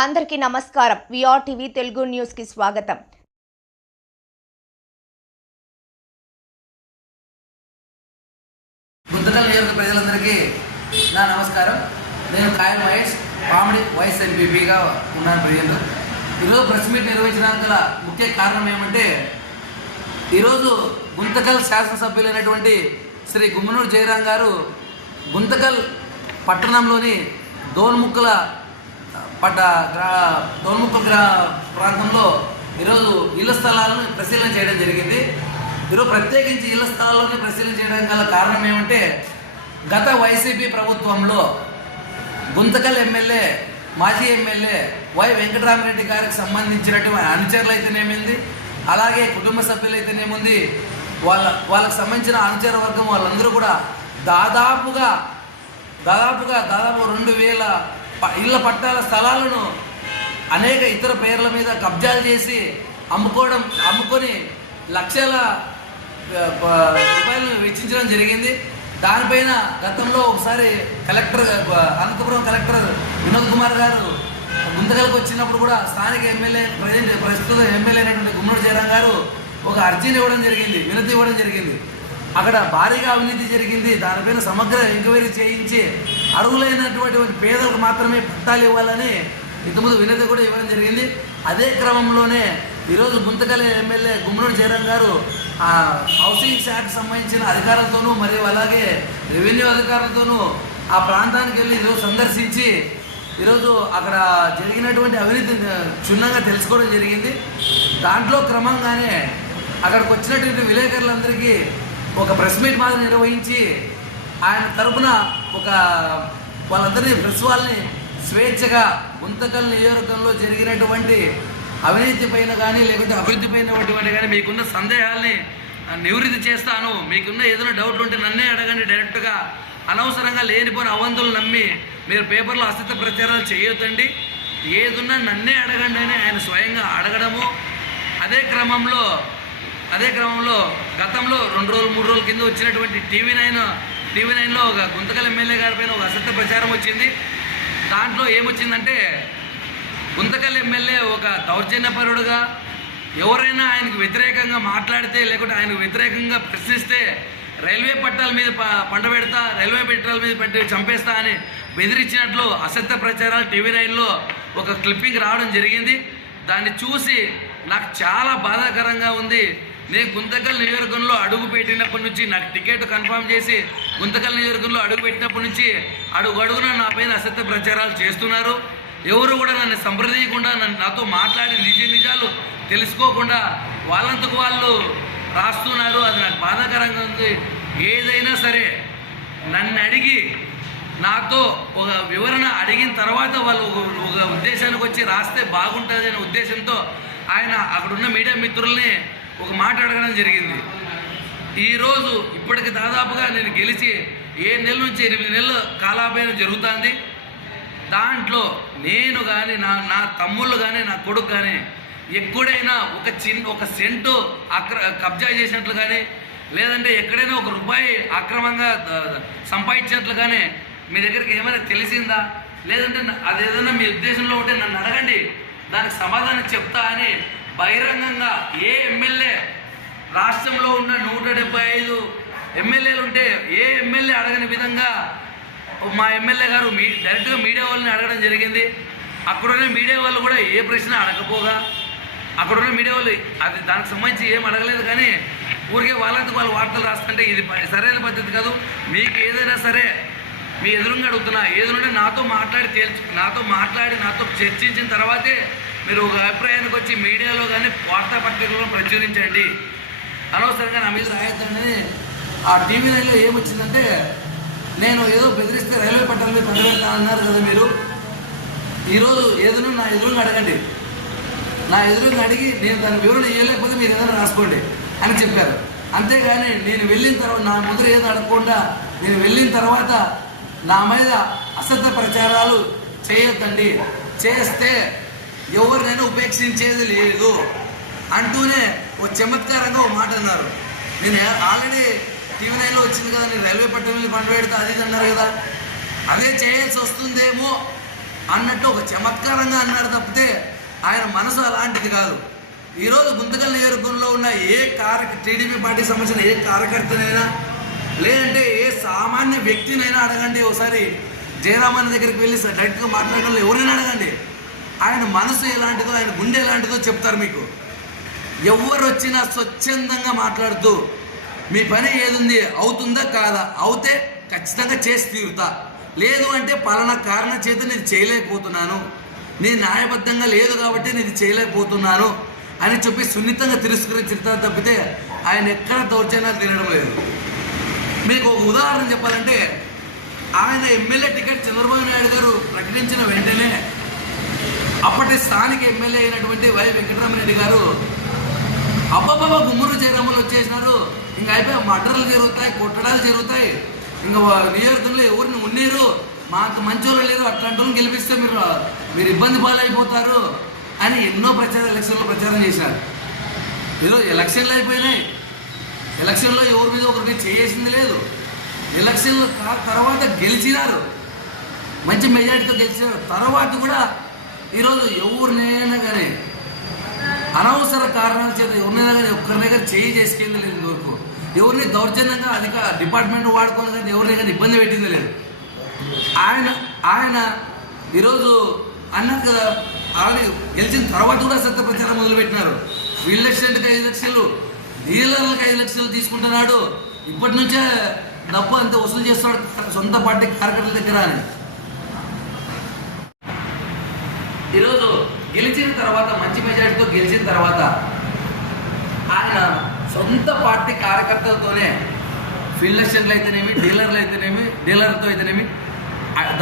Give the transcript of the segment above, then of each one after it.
అందరికీ నమస్కారం. VR TV Telugu న్యూస్కి స్వాగతం. గుంతకల్ నియోజక ప్రజలందరికీ నా నమస్కారం. నేను కాయల్ మహేష్ పామిడి వైస్ ఎంపీపీగా ఉన్నాను ప్రజలు. ఈరోజు ప్రెస్ మీట్ నిర్వహించడానికి గల ముఖ్య కారణం ఏమంటే ఈరోజు గుంతకల్ శాసనసభ్యులైనటువంటి శ్రీ గుమ్మనూరు జయరాం గారు గుంతకల్ పట్టణంలోని దోన్ముక్కల పట్ట గ్రా దోన్ముక్కల గ్రా ప్రాంతంలో ఈరోజు ఇళ్ళ స్థలాలను పరిశీలన చేయడం జరిగింది. ఈరోజు ప్రత్యేకించి ఇళ్ళ స్థలాలను పరిశీలన చేయడం గల కారణం ఏమంటే గత వైసీపీ ప్రభుత్వంలో గుంతకల్ ఎమ్మెల్యే మాజీ ఎమ్మెల్యే వై వెంకటరామరెడ్డి గారికి సంబంధించినటువంటి అనుచరులు అయితేనేమింది అలాగే కుటుంబ సభ్యులు అయితేనేముంది వాళ్ళ వాళ్ళకి సంబంధించిన అనుచర వర్గం వాళ్ళందరూ కూడా దాదాపుగా దాదాపుగా దాదాపు రెండు వేల ఇళ్ళ పట్టాల స్థలాలను అనేక ఇతర పేర్ల మీద కబ్జాలు చేసి అమ్ముకోవడం అమ్ముకొని లక్షల రూపాయలు రూపాయలను వెచ్చించడం జరిగింది. దానిపైన గతంలో ఒకసారి కలెక్టర్ అనంతపురం కలెక్టర్ వినోద్ కుమార్ గారు ముందుగలకు వచ్చినప్పుడు కూడా స్థానిక ఎమ్మెల్యే ప్రజెంట్ ప్రస్తుత ఎమ్మెల్యే అయినటువంటి గుమ్మడి జయరాం గారు ఒక అర్జీని ఇవ్వడం జరిగింది వినతి ఇవ్వడం జరిగింది. అక్కడ భారీగా అవినీతి జరిగింది. దానిపైన సమగ్ర ఎంక్వైరీ చేయించి అర్హులైనటువంటి పేదలకు మాత్రమే పట్టాలు ఇవ్వాలని ఇంతకుముందు వినత కూడా ఇవ్వడం జరిగింది. అదే క్రమంలోనే ఈరోజు గుంతకల్ ఎమ్మెల్యే గుమ్మడి జయరాం గారు ఆ హౌసింగ్ శాఖకు సంబంధించిన అధికారులతోనూ మరియు అలాగే రెవెన్యూ అధికారులతోనూ ఆ ప్రాంతానికి వెళ్ళి ఈరోజు సందర్శించి ఈరోజు అక్కడ జరిగినటువంటి అవినీతి క్షుణ్ణంగా తెలుసుకోవడం జరిగింది. దాంట్లో క్రమంగానే అక్కడికి వచ్చినటువంటి విలేకరులందరికీ ఒక ప్రెస్ మీట్ మాదిరి నిర్వహించి ఆయన తరపున ఒక వాళ్ళందరినీ ప్రెస్ వాళ్ళని స్వేచ్ఛగా గుంతకల్ నియోజకవర్గంలో జరిగినటువంటి అవినీతి పైన కానీ లేకుంటే అభివృద్ధి పైన కానీ మీకున్న సందేహాల్ని నివృత్తి చేస్తాను. మీకున్న ఏదైనా డౌట్లు ఉంటే నన్నే అడగండి డైరెక్ట్గా అనవసరంగా లేనిపోయిన అవంతులు నమ్మి మీరు పేపర్లో అసత్య ప్రచారాలు చేయొద్దండి. ఏదున్నా నన్నే అడగండి అని ఆయన స్వయంగా అడగడము. అదే క్రమంలో అదే క్రమంలో గతంలో రెండు రోజులు మూడు రోజుల కింద వచ్చినటువంటి టీవీ నైన్ టీవీ నైన్లో ఒక గుంతకల్ ఎమ్మెల్యే గారి పైన ఒక అసత్య ప్రచారం వచ్చింది. దాంట్లో ఏమొచ్చిందంటే గుంతకల్ ఎమ్మెల్యే ఒక దౌర్జన్యపరుడుగా ఎవరైనా ఆయనకు వ్యతిరేకంగా మాట్లాడితే లేకుంటే ఆయనకు వ్యతిరేకంగా ప్రశ్నిస్తే రైల్వే పట్టాల మీద పంట పెడతా రైల్వే పట్టాల మీద పెట్టి చంపేస్తా అని బెదిరించినట్లు అసత్య ప్రచారాలు టీవీ నైన్లో ఒక క్లిప్పింగ్ రావడం జరిగింది. దాన్ని చూసి నాకు చాలా బాధాకరంగా ఉంది. నేను గుంతకల్ నియోజకవర్గంలో అడుగు పెట్టినప్పటి నుంచి నాకు టికెట్ కన్ఫర్మ్ చేసి గుంతకల్ నియోజకవర్గంలో అడుగు పెట్టినప్పటి నుంచి అడుగు అడుగున నా పైన అసత్య ప్రచారాలు చేస్తున్నారు. ఎవరు కూడా నన్ను సంప్రదించకుండా నన్ను నాతో మాట్లాడి నిజ నిజాలు తెలుసుకోకుండా వాళ్ళంతకు వాళ్ళు రాస్తున్నారు. అది నాకు బాధాకరంగా ఉంది. ఏదైనా సరే నన్ను అడిగి నాతో ఒక వివరణ అడిగిన తర్వాత వాళ్ళు ఒక ఒక ఉద్దేశానికి వచ్చి రాస్తే బాగుంటుంది అనే ఉద్దేశంతో ఆయన అక్కడున్న మీడియా మిత్రుల్ని ఒక మాట అడగడం జరిగింది. ఈరోజు ఇప్పటికి దాదాపుగా నేను గెలిచి ఏ నెల నుంచి ఎనిమిది నెలలు కాలాపైన జరుగుతుంది. దాంట్లో నేను కానీ నా నా తమ్ముళ్ళు కానీ నా కొడుకు కానీ ఎక్కడైనా ఒక చిన్న ఒక సెంటు అక్ర కబ్జా చేసినట్లు కానీ లేదంటే ఎక్కడైనా ఒక రూపాయి అక్రమంగా సంపాదించినట్లు కానీ మీ దగ్గరికి ఏమైనా తెలిసిందా? లేదంటే అదేదైనా మీ ఉద్దేశంలో ఉంటే నన్ను అడగండి. దానికి సమాధానం చెప్తా అని బహిరంగంగా ఏ ఎమ్మెల్యే రాష్ట్రంలో ఉన్న నూట డెబ్బై ఐదు ఎమ్మెల్యేలు ఉంటే ఏ ఎమ్మెల్యే అడగని విధంగా మా ఎమ్మెల్యే గారు మీ డైరెక్ట్గా మీడియా వాళ్ళని అడగడం జరిగింది. అక్కడున్న మీడియా వాళ్ళు కూడా ఏ ప్రశ్న అడగపోగా అక్కడున్న మీడియా వాళ్ళు అది దానికి సంబంధించి ఏం అడగలేదు కానీ ఊరికే వాళ్ళకి వాళ్ళు వార్తలు రాస్తుంటే ఇది సరైన పద్ధతి కాదు. మీకు ఏదైనా సరే మీ ఎదురుగా అడుగుతున్నా ఏదైనా నాతో మాట్లాడి తేల్చు నాతో మాట్లాడి నాతో చర్చించిన తర్వాతే మీరు ఒక అభిప్రాయానికి వచ్చి మీడియాలో కానీ వార్తాపత్రికల్లో ప్రచురించండి. అనవసరంగా నా మీద రాయొద్దని ఆ టీవీ రైల్లో ఏమొచ్చిందంటే నేను ఏదో బెదిరిస్తే రైల్వే పట్టాల మీద పండబెడతాను అన్నారు కదా మీరు. ఈరోజు ఏదైనా నా ఎదురుగా అడగండి. నా ఎదురుగా అడిగి నేను దాని వివరణ ఇవ్వలేకపోతే మీరు ఏదైనా రాసుకోండి అని చెప్పారు. అంతేగాని నేను వెళ్ళిన తర్వాత నా ముద్ర ఏదో అడగకుండా నేను వెళ్ళిన తర్వాత నా మీద అసత్య ప్రచారాలు చేయొద్దండి. చేస్తే ఎవరినైనా ఉపేక్షించేది లేదు అంటూనే ఓ చమత్కారంగా ఓ మాట అన్నారు. నేను ఆల్రెడీ టీవీ నైన్లో వచ్చింది కదా నేను రైల్వే పట్టణం మీద పండు పెడతా అది ఇది అన్నారు కదా. అదే చేయాల్సి వస్తుందేమో అన్నట్టు ఒక చమత్కారంగా అన్నాడు తప్పితే ఆయన మనసు అలాంటిది కాదు. ఈరోజు గుంతకల్ నియోజకవర్గంలో ఉన్న ఏ కార్య టీడీపీ పార్టీ సంబంధించిన ఏ కార్యకర్తనైనా లేదంటే ఏ సామాన్య వ్యక్తినైనా అడగండి. ఒకసారి జయరామన్ దగ్గరికి వెళ్ళి డైరెక్ట్గా మాట్లాడడం ఎవరైనా అడగండి. ఆయన మనసు ఎలాంటిదో ఆయన గుండె ఎలాంటిదో చెప్తారు మీకు. ఎవరు వచ్చినా స్వచ్ఛందంగా మాట్లాడుతూ మీ పని ఏదుంది? అవుతుందా? కాదా? అవుతే ఖచ్చితంగా చేసి తీరుతా. లేదు అంటే పలానా కారణం చేత నేను చేయలేకపోతున్నాను. నీ న్యాయబద్ధంగా లేదు కాబట్టి నేను చేయలేకపోతున్నాను అని చెప్పి సున్నితంగా తిరస్కరించుతా తప్పితే ఆయన ఎక్కడ దౌర్జన్యాలు తినడం లేదు. మీకు ఒక ఉదాహరణ చెప్పాలంటే ఆయన ఎమ్మెల్యే టికెట్ చంద్రబాబు నాయుడు గారు ప్రకటించిన వెంటనే అప్పటి స్థానిక ఎమ్మెల్యే అయినటువంటి వై వెంకటరామరెడ్డి గారు అబ్బబ్బబ్బ గుమ్మరు జయరాములు వచ్చేసినారు. ఇంకా అయిపోయి మర్డర్లు జరుగుతాయి కొట్టడాలు జరుగుతాయి. ఇంకా వా- నియోజకవర్గంలో ఎవరిని ఉన్నారు? మాకు మంచోళ్ళు లేరు అట్లాంటి గెలిపిస్తే మీరు మీరు ఇబ్బంది పాలైపోతారు అని ఎన్నో ప్రచార ఎలక్షన్లో ప్రచారం చేశారు. ఏదో ఎలక్షన్లు అయిపోయినాయి. ఎలక్షన్లో ఎవరి మీద ఒకరి మీద చేసింది లేదు. ఎలక్షన్లు తర్వాత గెలిచినారు. మంచి మెజార్టీతో గెలిచినారు. తర్వాత కూడా ఈరోజు ఎవరినైనా కానీ అనవసర కారణాల చేత ఎవరినైనా కానీ ఒక్కరినే కానీ చేయి చేసుకెళ్ళి లేదు ఇంతవరకు. ఎవరిని దౌర్జన్యంగా అధిక డిపార్ట్మెంట్ వాడుకొని కానీ ఎవరిని కానీ ఇబ్బంది పెట్టింది లేదు. ఆయన ఆయన ఈరోజు అన్నారు కదా ఆల్రెడీ గెలిచిన తర్వాత కూడా సత్య ప్రచారం మొదలుపెట్టినారు. వీళ్ళ లక్షలకి ఐదు లక్షలు డీలర్లకు ఐదు లక్షలు తీసుకుంటున్నాడు. ఇప్పటి నుంచే డబ్బు అంత వసూలు చేస్తున్నాడు సొంత పార్టీ కార్యకర్తల దగ్గర అని. ఈరోజు గెలిచిన తర్వాత మంచి మెజారిటీతో గెలిచిన తర్వాత ఆయన సొంత పార్టీ కార్యకర్తలతోనే ఫీల్డ్ అసిస్టెంట్లు అయితేనేమి డీలర్లు అయితేనేమి డీలర్తో అయితేనేమి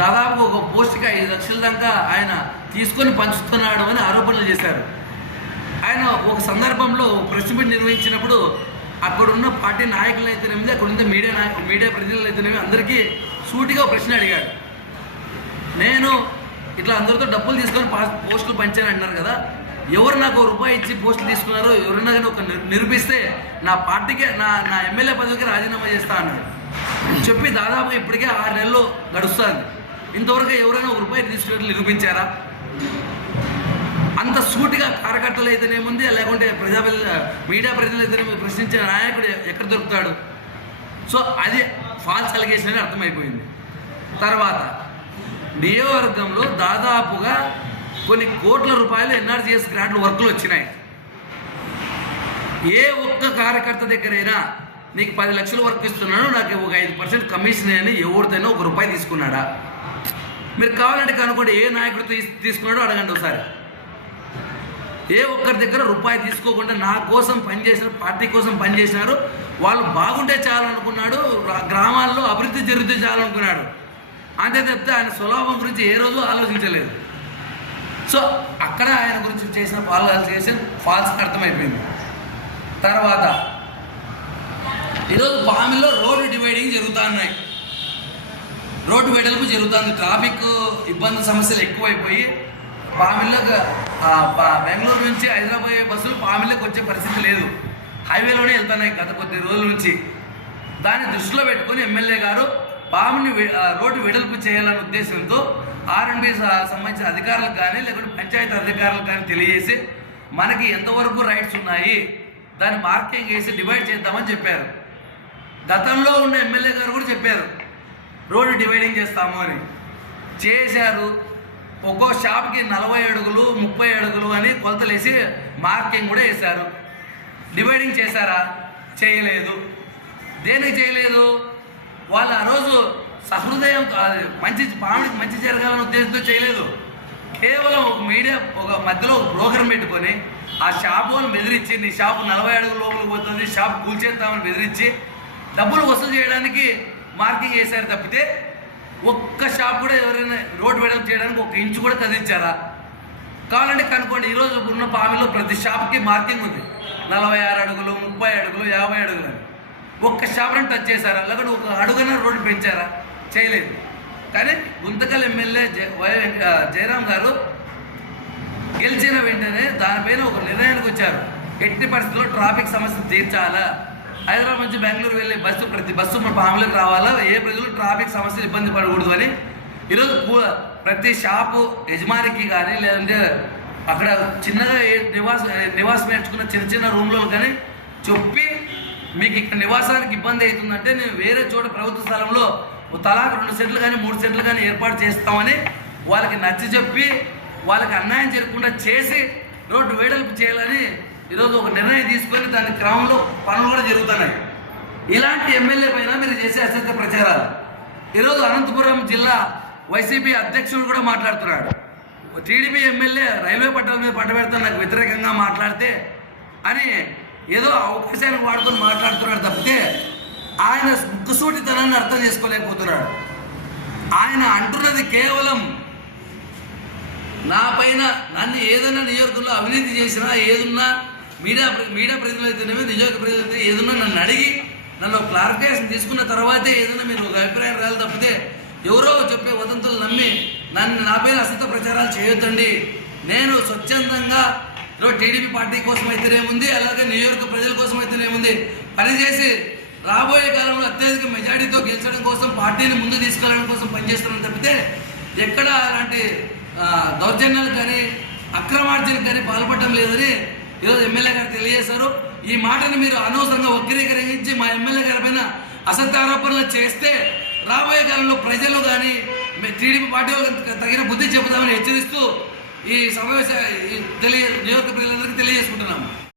దాదాపు ఒక పోస్ట్కి ఐదు లక్షల దాకా ఆయన తీసుకొని పంచుతున్నాడు అని ఆరోపణలు చేశారు. ఆయన ఒక సందర్భంలో ప్రెస్ మీట్ నిర్వహించినప్పుడు అక్కడున్న పార్టీ నాయకులు అయితేనేమి అక్కడున్న మీడియా నాయకులు మీడియా ప్రతినిధులు అయితేనేమి అందరికీ సూటిగా ప్రశ్న అడిగాడు. నేను ఇట్లా అందరితో డబ్బులు తీసుకొని పోస్టులు పంచాను అంటున్నారు కదా. ఎవరు నాకు ఒక రూపాయి ఇచ్చి పోస్టులు తీసుకున్నారో ఎవరైనా కానీ ఒక నిరూపిస్తే నా పార్టీకే నా నా ఎమ్మెల్యే పదవికి రాజీనామా చేస్తా అన్నాడు చెప్పి దాదాపు ఇప్పటికే ఆరు నెలలు గడుస్తుంది. ఇంతవరకు ఎవరైనా ఒక రూపాయి తీసుకున్నట్లు నిరూపించారా? అంత సూటిగా కార్యకర్తలు అయితేనేముంది లేకుంటే ప్రజా మీడియా ప్రజలు అయితేనేమి ప్రశ్నించిన నాయకుడు ఎక్కడ దొరుకుతాడు? సో అది ఫాల్స్ అలిగేషన్ అని అర్థమైపోయింది. తర్వాత నియోజకవర్గంలో దాదాపుగా కొన్ని కోట్ల రూపాయలు ఎన్ఆర్జీఎస్ గ్రాంట్లు వర్కులు వచ్చినాయి. ఏ ఒక్క కార్యకర్త దగ్గరైనా నీకు పది లక్షలు వర్క్ ఇస్తున్నాను నాకు ఒక ఐదు పర్సెంట్ కమిషన్ అని ఎవరితోనో ఒక రూపాయి తీసుకున్నాడా? మీరు కావాలంటే కనుక్కోండి ఏ నాయకుడితో తీసుకున్నాడో అడగండి ఒకసారి. ఏ ఒక్కరి దగ్గర రూపాయి తీసుకోకుండా నా కోసం పనిచేసిన పార్టీ కోసం పనిచేసినారు వాళ్ళు బాగుంటే చాలనుకున్నాడు గ్రామాల్లో అభివృద్ధి జరిగితే చాలనుకున్నాడు. అంతే తప్పితే ఆయన స్వలాభం గురించి ఏ రోజు ఆలోచించలేదు. సో అక్కడ ఆయన గురించి చేసిన పాల్ చేసిన ఫాల్స్ అర్థమైపోయింది. తర్వాత ఈరోజు పామిలో రోడ్డు డివైడింగ్ జరుగుతున్నాయి. రోడ్డు వెడల్పు జరుగుతుంది. ట్రాఫిక్ ఇబ్బంది సమస్యలు ఎక్కువైపోయి పామిల్లో బెంగళూరు నుంచి హైదరాబాద్ అయ్యే బస్సులు పామిల్లోకి వచ్చే పరిస్థితి లేదు. హైవేలోనే వెళ్తున్నాయి గత కొద్ది రోజుల నుంచి. దాన్ని దృష్టిలో పెట్టుకొని ఎమ్మెల్యే గారు పాముని రోడ్డు వెడల్పు చేయాలనే ఉద్దేశంతో ఆర్ఎండ్బి సంబంధించిన అధికారులకు కానీ లేకుంటే పంచాయతీ అధికారులకు కానీ తెలియజేసి మనకి ఎంతవరకు రైట్స్ ఉన్నాయి దాన్ని మార్కింగ్ వేసి డివైడ్ చేద్దామని చెప్పారు. గతంలో ఉన్న ఎమ్మెల్యే గారు కూడా చెప్పారు రోడ్డు డివైడింగ్ చేస్తాము అని. చేశారు. ఒక్కో షాప్కి నలభై అడుగులు ముప్పై అడుగులు అని కొలతలేసి మార్కింగ్ కూడా వేశారు డివైడింగ్ చేశారా? చేయలేదు. దేనికి చేయలేదు? వాళ్ళు ఆ రోజు సహృదయం అది మంచి పాముడికి మంచి జరగాలనే ఉద్దేశంతో చేయలేదు. కేవలం ఒక మీడియా ఒక మధ్యలో ఒక బ్రోకర్ పెట్టుకొని ఆ షాపు వాళ్ళు బెదిరించి నీ షాపు నలభై అడుగుల లోపలికి పోతుంది షాప్ కూల్చేస్తామని బెదిరించి డబ్బులు వసూలు చేయడానికి మార్కింగ్ చేశారు తప్పితే ఒక్క షాప్ కూడా ఎవరైనా రోడ్ వెడల్పు చేయడానికి ఒక ఇంచు కూడా కదిలించారా? కావాలంటే కనుక్కోండి ఈరోజు ఉన్న పామిలో ప్రతి షాప్కి మార్కింగ్ ఉంది. నలభై ఆరు అడుగులు ముప్పై అడుగులు యాభై అడుగులు అని. ఒక్క షాప్ని టచ్ చేశారా? లేకపోతే ఒక అడుగున రోడ్డు పెంచారా? చేయలేదు. కానీ గుంతకల్ ఎమ్మెల్యే వై జయరాం గారు గెలిచిన వెంటనే దానిపైన ఒక నిర్ణయానికి వచ్చారు. ఎట్టి పరిస్థితుల్లో ట్రాఫిక్ సమస్య తీర్చాలా? హైదరాబాద్ నుంచి బెంగళూరు వెళ్ళే బస్సు ప్రతి బస్సు మన ఫ్యామిలీకి రావాలా? ఏ ప్రజలు ట్రాఫిక్ సమస్యలు ఇబ్బంది పడకూడదు అని ఈరోజు ప్రతి షాపు యజమానికి కానీ లేదంటే అక్కడ చిన్నగా ఏ నివాస నివాసం నేర్చుకున్న చిన్న చిన్న రూమ్లో కానీ చెప్పి మీకు ఇక్కడ నివాసానికి ఇబ్బంది అవుతుందంటే నేను వేరే చోట ప్రభుత్వ స్థలంలో తలాకు రెండు సెట్లు కానీ మూడు సెట్లు కానీ ఏర్పాటు చేస్తామని వాళ్ళకి నచ్చి చెప్పి వాళ్ళకి అన్యాయం జరగకుండా చేసి రోడ్డు వేడల్పు చేయాలని ఈరోజు ఒక నిర్ణయం తీసుకొని దాని క్రమంలో పనులు కూడా జరుగుతున్నాయి. ఇలాంటి ఎమ్మెల్యే పైన మీరు చేసే అసత్య ప్రచారాలు. ఈరోజు అనంతపురం జిల్లా వైసీపీ అధ్యక్షుడు కూడా మాట్లాడుతున్నాడు. టీడీపీ ఎమ్మెల్యే రైల్వే పట్టాల మీద పట్టబెడతా నాకు వ్యతిరేకంగా మాట్లాడితే అని ఏదో అవకాశానికి వాడుకొని మాట్లాడుతున్నాడు తప్పితే ఆయన ముక్కుసూటితనాన్ని అర్థం చేసుకోలేకపోతున్నాడు. ఆయన అంటున్నది కేవలం నా పైన నన్ను ఏదైనా నియోజకవర్గంలో అవినీతి చేసినా ఏదున్నా మీడియా మీడియా ప్రతినిధులు నియోజక ప్రతినిధులు ఏదన్నా నన్ను అడిగి నన్ను క్లారిఫికేషన్ తీసుకున్న తర్వాతే ఏదైనా మీరు ఒక అభిప్రాయం రాయాలి తప్పితే ఎవరో చెప్పే వదంతులు నమ్మి నన్ను నా పేరు అసత్య ప్రచారాలు చేయొద్దండి. నేను స్వచ్ఛందంగా టీడీపీ పార్టీ కోసం అయితేనేముంది అలాగే నియోజక ప్రజల కోసం అయితేనేముంది. పనిచేసి రాబోయే కాలంలో అత్యధిక మెజారిటీతో గెలిచడం కోసం పార్టీని ముందు తీసుకెళ్ళడం కోసం పనిచేస్తున్నాం తప్పితే ఎక్కడ అలాంటి దౌర్జన్యాలు కానీ అక్రమార్జనకు కానీ పాల్పడడం లేదని ఈరోజు ఎమ్మెల్యే గారు తెలియజేశారు. ఈ మాటను మీరు అనవసరంగా వక్రీకరించి మా ఎమ్మెల్యే గారి పైన అసత్య ఆరోపణలు చేస్తే రాబోయే కాలంలో ప్రజలు కానీ టీడీపీ పార్టీ తగిన బుద్ధి చెబుతామని హెచ్చరిస్తూ ఈ సమావేశ తెలియ నియోజక ప్రజలందరికీ తెలియజేసుకుంటున్నాము.